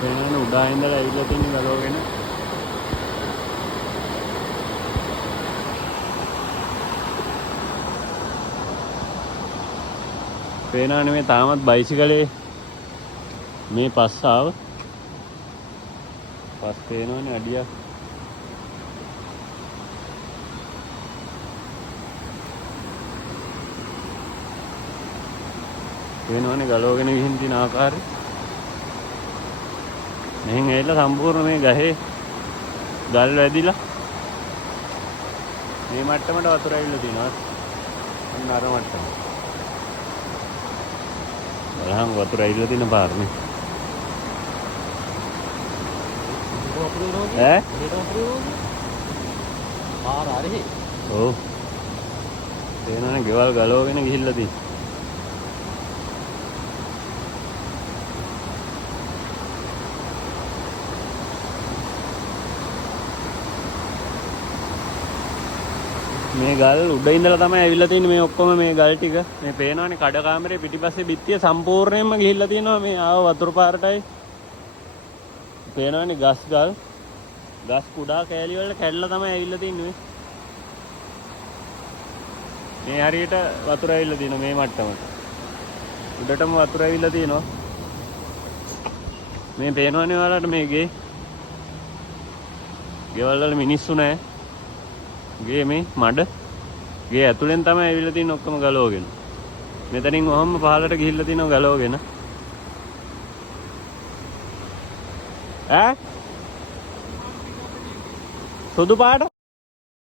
පේනවනේ උඩා ඉඳලා ඇවිල්ලා තියෙන ගලවගෙන. පේනවනේ මේ තාමත් බයිසිකලේ මේ පස්ස ආව. පස් පේනවනේ අඩියක්. පේනවනේ ගලවගෙන ගිහින් තියෙන ආකාරය. මෙහෙන් ඇවිල්ලා සම්පූර්ණ මේ ගහේ ගල් වැදිලා මේ මට්ටමට වතුර ඇවිල්ලා තියෙනවා. අන්න අර මට්ටම. බලහන් වතුර ඇවිල්ලා තියෙන පාරනේ. ඈ? පාර හරි. ඔව්. පේනවනේ ගෙවල් ගලවගෙන ගිහිල්ලා තියෙන්නේ. මේ ගල් උඩ ඉඳලා තමයි ඇවිල්ලා තියෙන්නේ මේ ඔක්කොම මේ ගල් ටික. මේ පේනවනේ කඩ කාමරේ පිටිපස්සේ බිත්තිය සම්පූර්ණයෙන්ම ගිහිල්ලා තියෙනවා මේ ආව වතුර පාරටයි. පේනවනේ ගස් කුඩා කෑලි වල කැඩලා තමයි ඇවිල්ලා තින්නේ. මේ හරියට වතුර ඇවිල්ලා තියෙනවා මේ මට්ටමට. උඩටම වතුර ඇවිල්ලා තියෙනවා. මේ පේනවනේ ඔයාලට මේ ගෙවල් වල මිනිස්සු නැහැ. ගේ මේ මඩ ගේ ඇතුලෙන් තමයි ඇවිල්ලා තියෙන්නේ ඔක්කොම ගලවගෙන. මෙතනින් ඔහොම පහලට ගිහිල්ලා තිනවා ගලවගෙන. ඈ? සුදු පාට?